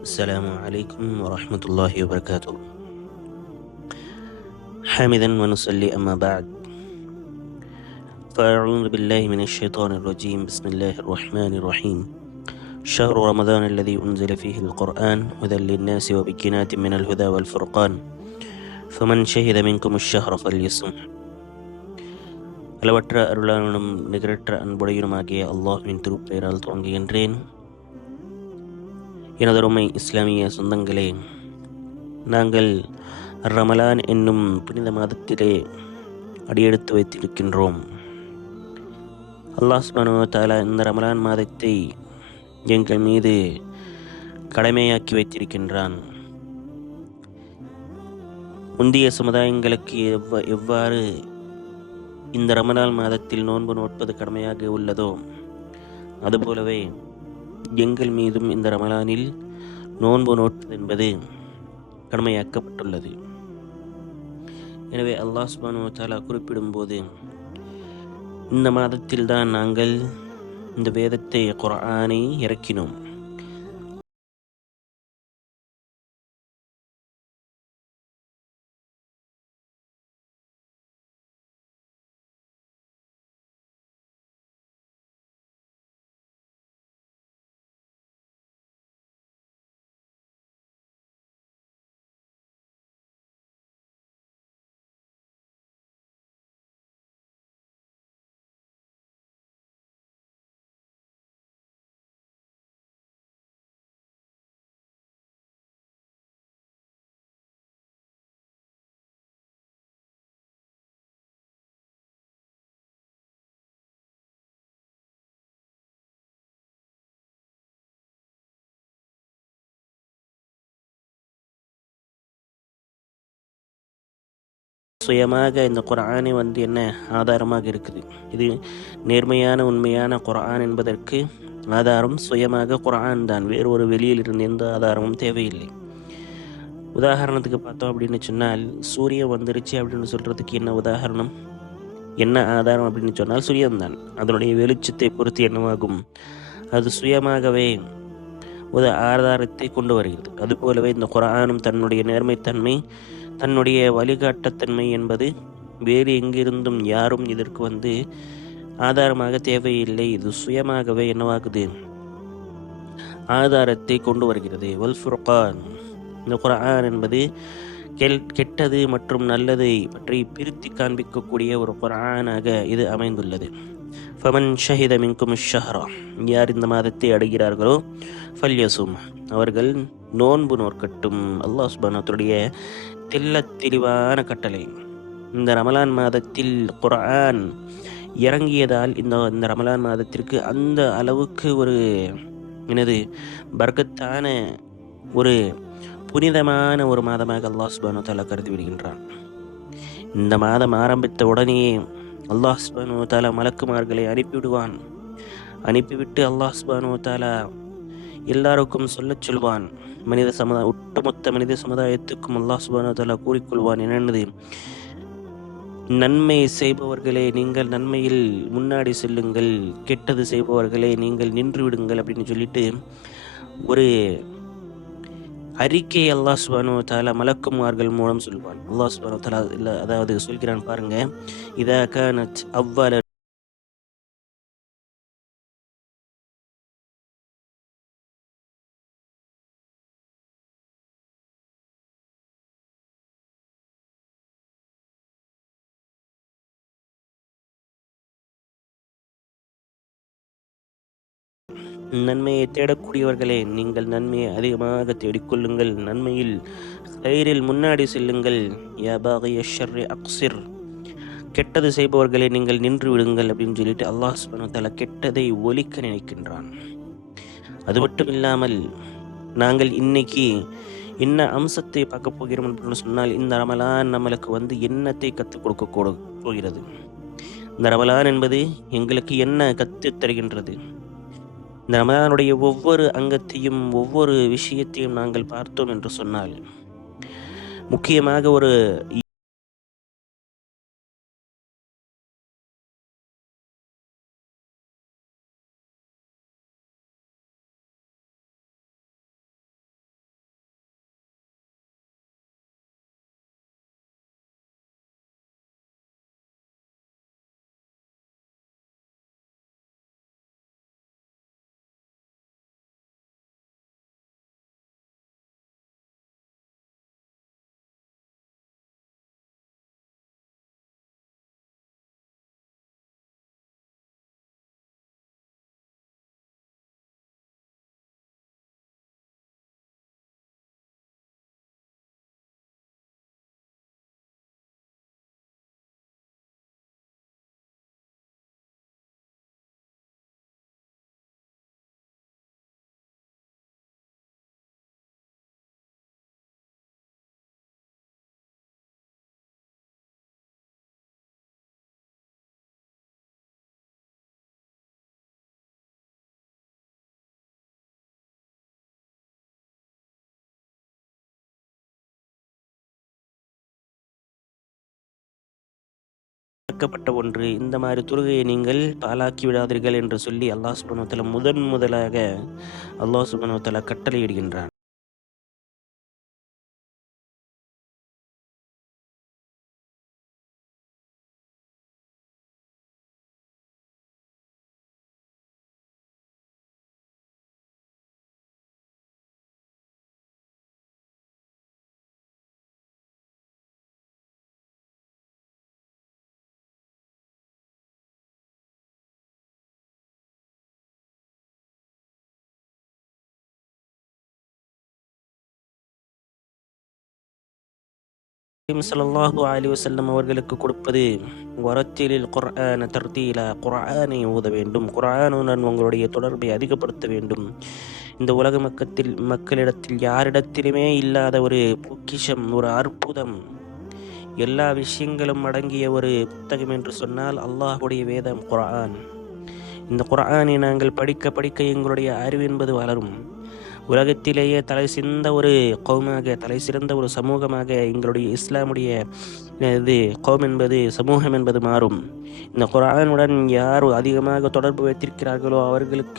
السلام عليكم ورحمة الله وبركاته. حامدا ونصلي أما بعد، فأعوذ بالله من الشيطان الرجيم. بسم الله الرحمن الرحيم. شهر رمضان الذي أنزل فيه القرآن هدى للناس وبينات من الهدى والفرقان فمن شهد منكم الشهر فليصم. அளவற்ற அருளாளனும் நிகரற்ற அன்புடையனுமாகிய அல்லாஹ்வின் திருப்பெயரால் துவங்குகின்றேன். எனதருமை இஸ்லாமிய சொந்தங்களே, நாங்கள் ரமலான் என்னும் புனித மாதத்திலே அடியெடுத்து வைத்திருக்கின்றோம். அல்லாஹ் சுப்ஹானஹு வ தஆலா இந்த ரமலான் மாதத்தை எங்கள் மீது கடமையாக்கி வைத்திருக்கின்றான். முந்தைய சமுதாயங்களுக்கு எவ்வாறு இந்த ரமலான் மாதத்தில் நோன்பு நோட்பது கடமையாக உள்ளதோ, அதுபோலவே எங்கள் மீதும் இந்த ரமலானில் நோன்பு நோட்பது என்பது கடமையாக்கப்பட்டுள்ளது. எனவே அல்லாஹ் சுப்ஹானஹு வ தஆலா குறிப்பிடும்போது, இந்த மாதத்தில்தான் நாங்கள் இந்த வேதத்தை குர்ஆனை இறக்கினோம். சுயமாக இந்த குர்ஆனை என்ன ஆதாரமாக இருக்குது. இது நேர்மையான உண்மையான குர்ஆன் என்பதற்கு ஆதாரம் சுயமாக குர்ஆன் தான். வேறு ஒரு வெளியில் இருந்து எந்த ஆதாரமும் தேவையில்லை. உதாரணத்துக்கு பார்த்தோம் அப்படின்னு சொன்னால், சூரியன் வந்துருச்சு அப்படின்னு சொல்கிறதுக்கு என்ன உதாரணம், என்ன ஆதாரம் அப்படின்னு சொன்னால் சூரியன்தான். அதனுடைய வெளிச்சத்தை பொறுத்து என்னவாகும், அது சுயமாகவே ஒரு ஆதாரத்தை கொண்டு வருகிறது. அதுபோலவே இந்த குர்ஆனும் தன்னுடைய நேர்மைத்தன்மை, தன்னுடைய வழிகாட்டத்தன்மை என்பது வேறு எங்கிருந்தும் யாரும் இதற்கு ஆதாரமாக தேவையில்லை. இது சுயமாகவே என்னவாகுது, ஆதாரத்தை கொண்டு வருகிறது. வல் ஃபுர்கான், இந்த குர்ஆன் என்பது கெட்டது மற்றும் நல்லதை பற்றி பிரித்து காண்பிக்கக்கூடிய ஒரு குர்ஆனாக இது அமைந்துள்ளது. ஃபமன் ஷஹித மின்கும் ஷஹ்ரா, யார் இந்த மாதத்தை அடைகிறார்களோ ஃபல்யசும், அவர்கள் நோன்பு நோற்கட்டும். அல்லாஹ் சுப்ஹானஹுடைய தெள்ளத் தெளிவான கட்டளை. இந்த ரமலான் மாதத்தில் குர்ஆன் இறங்கியதால் இந்த ரமலான் மாதத்திற்கு அந்த அளவுக்கு ஒரு பர்க்கத்தான ஒரு புனிதமான ஒரு மாதமாக அல்லாஹ் சுப்ஹானஹு வ தஆலா கருதி விடுகின்றான். இந்த மாதம் ஆரம்பித்த உடனேயே அல்லாஹ் சுப்ஹானஹு வ தஆலா மலக்குமார்களை அனுப்பிவிடுவான். அனுப்பிவிட்டு அல்லாஹ் சுப்ஹானஹு வ தஆலா எல்லாருக்கும் சொல்லச் சொல்வான். ஒட்டுமொத்த மனித சமுதாயத்துக்கும் அல்லாஹ் சுப்ஹானஹு வ தஆலா கூறிக்கொள்வான். என்னென்னது, நன்மை செய்பவர்களே நீங்கள் நன்மையில் முன்னாடி செல்லுங்கள், கெட்டது செய்பவர்களே நீங்கள் நின்று விடுங்கள் அப்படின்னு சொல்லிட்டு ஒரு அறிக்கை அல்லாஹ் சுப்ஹானஹு வ தஆலா மலக்குமார்கள் மூலம் சொல்வான். அல்லாஹ் சுப்ஹானஹு வ தஆலா அதாவது சொல்கிறான் பாருங்க, இதா கானத் அவ்வல நன்மையை தேடக்கூடியவர்களே நீங்கள் நன்மையை அதிகமாக தேடிக்கொள்ளுங்கள், நன்மையில் ஹைரில் முன்னாடி செல்லுங்கள். யா பாகிய ஷர்ரி அக்ஸிர், கெட்டது செய்பவர்களே நீங்கள் நின்று விடுங்கள் அப்படின்னு சொல்லிட்டு அல்லாஹ் சுப்ஹானஹு வ தஆலா கெட்டதை ஒழிக்க நினைக்கின்றான். அது மட்டும் இல்லாமல் நாங்கள் இன்னைக்கு என்ன அம்சத்தை பார்க்க போகிறோம் என்று சொன்னால், இந்த ரமலான் நம்மளுக்கு என்னத்தை கற்றுக் கொடுக்க போகிறது, இந்த ரமலான் என்பது எங்களுக்கு என்ன கற்றுத் தருகின்றது. இந்த ரமலானுடைய ஒவ்வொரு அங்கத்தையும் ஒவ்வொரு விஷயத்தையும் நாங்கள் பார்த்தோம் என்று சொன்னால், முக்கியமாக ஒரு விளக்கப்பட்ட ஒன்று. இந்த மாதிரி தொழுகையை நீங்கள் பாழாக்கி விடாதீர்கள் என்று சொல்லி அல்லாஹ் சுப்ஹானஹு வ தஆலா முதலாக அல்லாஹ் சுப்ஹானஹு வ தஆலா கட்டளையிடுகின்றான். ஸல்லல்லாஹு அலைஹி வஸல்லம் அவர்களுக்கு கொடுப்பது வரத்திலில் குர்ஆன தர்தீலா, குர்ஆனை ஓத வேண்டும், குர்ஆனுடன் உங்களுடைய தொடர்பை அதிகப்படுத்த வேண்டும். இந்த உலக மக்களிடத்தில் யாரிடத்திலுமே இல்லாத ஒரு பொக்கிஷம், ஒரு அற்புதம், எல்லா விஷயங்களும் அடங்கிய ஒரு புத்தகம் என்று சொன்னால் அல்லாஹுடைய வேதம் குர்ஆன். இந்த குர்ஆனை நாங்கள் படிக்க படிக்க எங்களுடைய அறிவு என்பது வளரும். உலகத்திலேயே தலை சிறந்த ஒரு கௌமாக, தலை சிறந்த ஒரு சமூகமாக எங்களுடைய இஸ்லாமுடைய இது கௌம் என்பது, சமூகம் என்பது மாறும். இந்த குர்ஆனுடன் யார் அதிகமாக தொடர்பு வைத்திருக்கிறார்களோ அவர்களுக்கு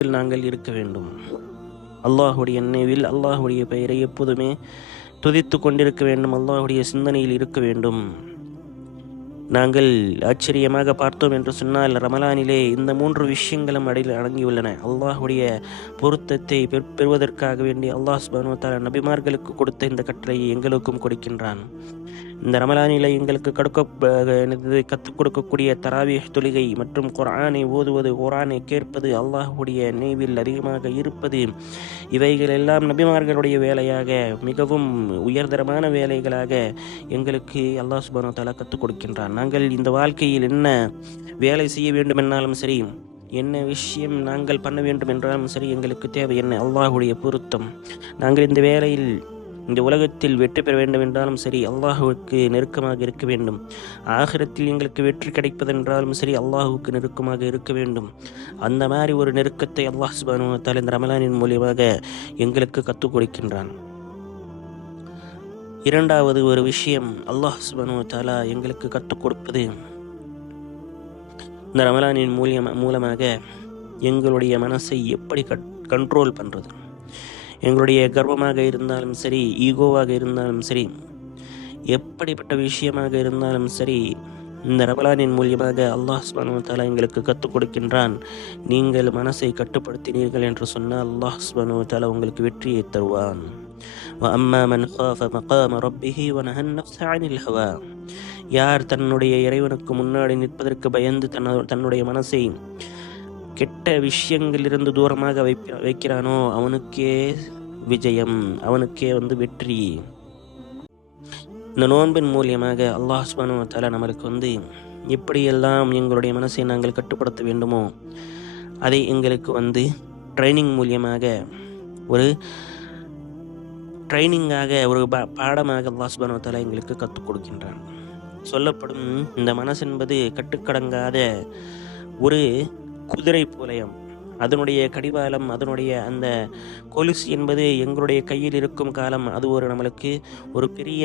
நாங்கள் இருக்க வேண்டும். அல்லாஹுடைய நினைவில் அல்லாஹுடைய பெயரை எப்போதுமே துதித்து கொண்டிருக்க வேண்டும். அல்லாஹுடைய சிந்தனையில் இருக்க வேண்டும். நாங்கள் ஆச்சரியமாக பார்த்தோம் என்று சொன்னால் ரமலானிலே இந்த 3 விஷயங்களும் அடங்கியுள்ளன. அல்லாஹுடைய பொருத்தத்தை பெறுவதற்காக வேண்டி அல்லாஹ் சுப்ஹானஹு வ தஆலா நபிமார்களுக்கு கொடுத்த இந்த கட்டளையை எங்களுக்கும் கொடுக்கின்றான். இந்த ரமலானில் எங்களுக்கு கற்றுக் கொடுக்கக்கூடிய தராவீஹ் தொழுகை மற்றும் குர்ஆனை ஓதுவது, குர்ஆனை கேட்பது, அல்லாஹுடைய நினைவில் அதிகமாக இருப்பது, இவைகள் எல்லாம் நபிமார்களுடைய வேலையாக, மிகவும் உயர்தரமான வேலைகளாக எங்களுக்கு அல்லாஹ் சுப்ஹானஹு வ தஆலா கற்றுக் கொடுக்கின்றான். நாங்கள் இந்த வாழ்க்கையில் என்ன வேலை செய்ய வேண்டுமென்னாலும் சரி, என்ன விஷயம் நாங்கள் பண்ண வேண்டும் என்றாலும் சரி, எங்களுக்கு தேவை என்ன? அல்லாஹுடைய பொருத்தம். நாங்கள் இந்த வேலையில், இந்த உலகத்தில் வெற்றி பெற வேண்டும் என்றாலும் சரி, அல்லாஹுவுக்கு நெருக்கமாக இருக்க வேண்டும். ஆகிரத்தில் எங்களுக்கு வெற்றி கிடைப்பதென்றாலும் சரி, அல்லாஹுவுக்கு நெருக்கமாக இருக்க வேண்டும். அந்த மாதிரி ஒரு நெருக்கத்தை அல்லாஹ் சுப்ஹானஹு வ தஆலா இந்த ரமலானின் மூலியமாக எங்களுக்கு கற்றுக் கொடுக்கின்றான். இரண்டாவது ஒரு விஷயம் அல்லாஹ் சுப்ஹானஹு வ தஆலா எங்களுக்கு கற்றுக் கொடுப்பது, இந்த ரமலானின் மூலமாக எங்களுடைய மனசை எப்படி கண்ட்ரோல் பண்ணுறது. எங்களுடைய கர்வமாக இருந்தாலும் சரி, ஈகோவாக இருந்தாலும் சரி, எப்படிப்பட்ட விஷயமாக இருந்தாலும் சரி, இந்த ரமலானின் மூலியமாக அல்லாஹ் சுப்ஹானஹு வ தஆலா எங்களுக்கு கற்றுக் கொடுக்கின்றான். நீங்கள் மனசை கட்டுப்படுத்தினீர்கள் என்று சொன்னால் அல்லாஹ் சுப்ஹானஹு வ தஆலா உங்களுக்கு வெற்றியை தருவான். وَأَمَّا مَنْ خَافَ مَقَامَ رَبِّهِ وَنَهَى النَّفْسَ عَنِ الْهَوَى. யார் தன்னுடைய இறைவனுக்கு முன்னாடி நிற்பதற்கு பயந்து தன்னுடைய மனசை கெட்ட விஷயங்களிலிருந்து தூரமாக வைக்கிறானோ அவனுக்கே விஜயம், அவனுக்கே வெற்றி. இந்த நோன்பின் மூலியமாக அல்லாஹ் சுப்ஹானஹு வ தஆலா நம்மளுக்கு எப்படியெல்லாம் எங்களுடைய மனசை நாங்கள் கட்டுப்படுத்த வேண்டுமோ அதை எங்களுக்கு ட்ரைனிங் மூலியமாக, ஒரு ட்ரைனிங்காக, ஒரு பாடமாக அல்லாஹ் சுப்ஹானஹு வ தஆலா எங்களுக்கு கற்றுக் கொடுக்கின்றான். சொல்லப்படும் இந்த மனசு என்பது கட்டுக்கடங்காத ஒரு குதிரை போலயம். அதனுடைய கடிவாளம், அதனுடைய அந்த கொலுசு என்பது எங்களுடைய கையில் இருக்கும் காலம் அது நம்மளுக்கு ஒரு பெரிய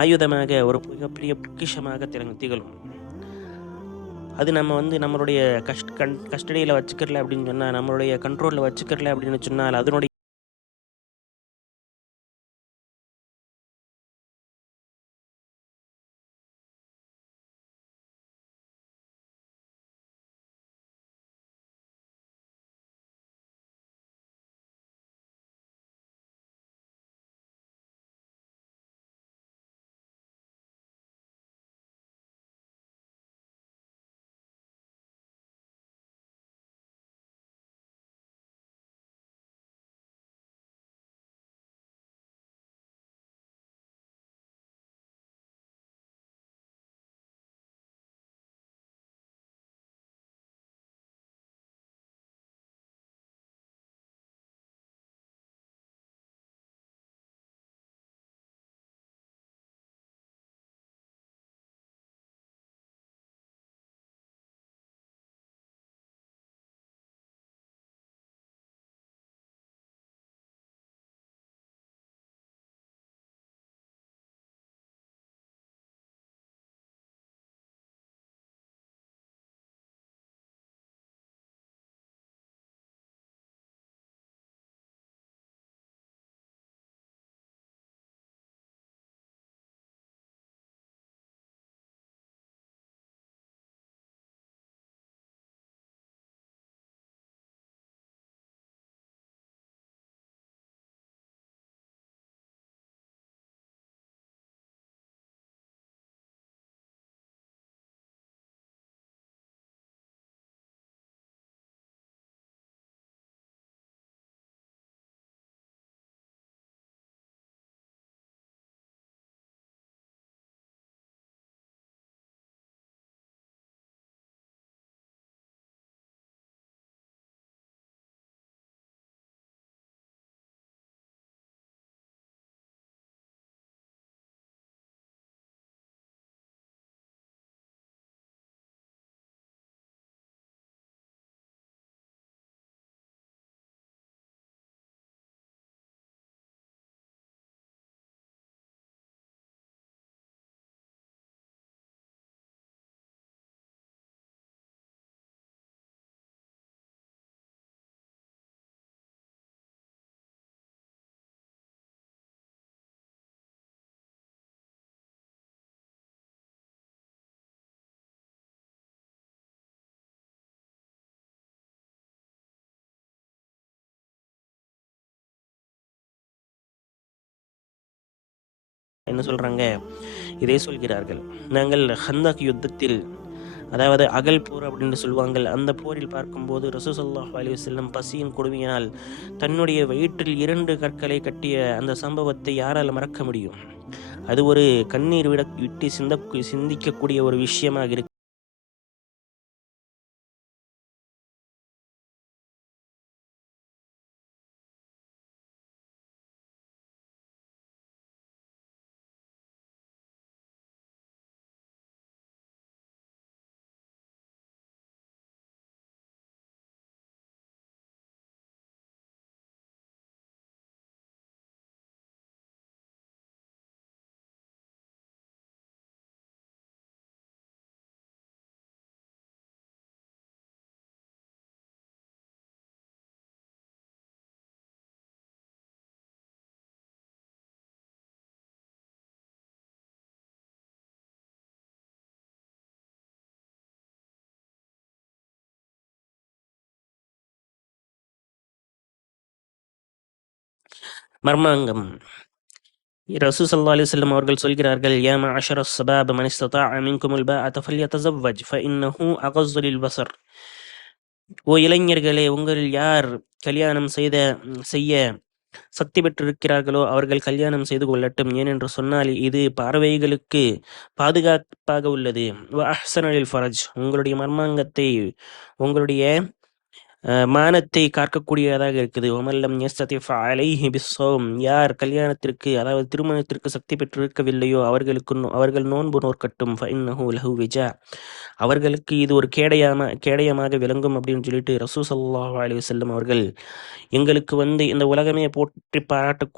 ஆயுதமாக, ஒரு மிகப்பெரிய பொக்கிஷமாக திகழும். அது நம்ம நம்மளுடைய கஸ்டடியில் வச்சுக்கிறல அப்படின்னு சொன்னால், நம்மளுடைய கண்ட்ரோலில் வச்சுக்கிறல அப்படின்னு சொன்னால் அதனுடைய என்ன சொல்கிறாங்க, இதே சொல்கிறார்கள். நாங்கள் ஹந்தக் யுத்தத்தில், அதாவது அகல் போர் அப்படின்னு சொல்லுவாங்கள், அந்த போரில் பார்க்கும்போது ரசூல் ஸல்லல்லாஹு அலைஹி வஸல்லம் பசியின் கொடுமையினால் தன்னுடைய வயிற்றில் 2 கற்களை கட்டிய அந்த சம்பவத்தை யாரால் மறக்க முடியும்? அது ஒரு கண்ணீர் விட்டு சிந்திக்கக்கூடிய ஒரு விஷயமாக இருக்கு. மர்மாங்கம். ரசூல் ஸல்லல்லாஹு அலைஹி வஸல்லம் அவர்கள் சொல்கிறார்கள், யா மஅஷர ஷபாப் மன் இஸ்ததாஅ மின்குமுல் பாஅத ஃபல்யதஸவ்வஜ் ஃபஇன்னஹு அகஸ்ஸு லில்பஸர். ஓ இளைஞர்களே, உங்களில் யார் கல்யாணம் செய்ய சக்தி பெற்றிருக்கிறார்களோ அவர்கள் கல்யாணம் செய்து கொள்ளட்டும். ஏனென்று சொன்னால் இது பார்வைகளுக்கு பாதுகாப்பாக உள்ளது. வ அஹ்ஸன லில் ஃபரஜ், உங்களுடைய மர்மாங்கத்தை, உங்களுடைய மானத்தை காக்கக்கூடியதாக இருக்குது. ஒமல்லம் யஸ்ததி ஃபஅலைஹி பிஸ்ஸௌம், யார் கல்யாணத்திற்கு, அதாவது திருமணத்திற்கு சக்தி பெற்றிருக்கவில்லையோ அவர்கள் நோன்பு நோற்கட்டும். ஃபஇன்னஹு லஹு விஜா, அவர்களுக்கு இது ஒரு கேடயமாக விளங்கும் அப்படின்னு சொல்லிட்டு ரசூல் ஸல்லல்லாஹு அலைஹி வஸல்லம் அவர்கள் எங்களுக்கு இந்த உலகமே போற்றி பாராட்டக்கூடிய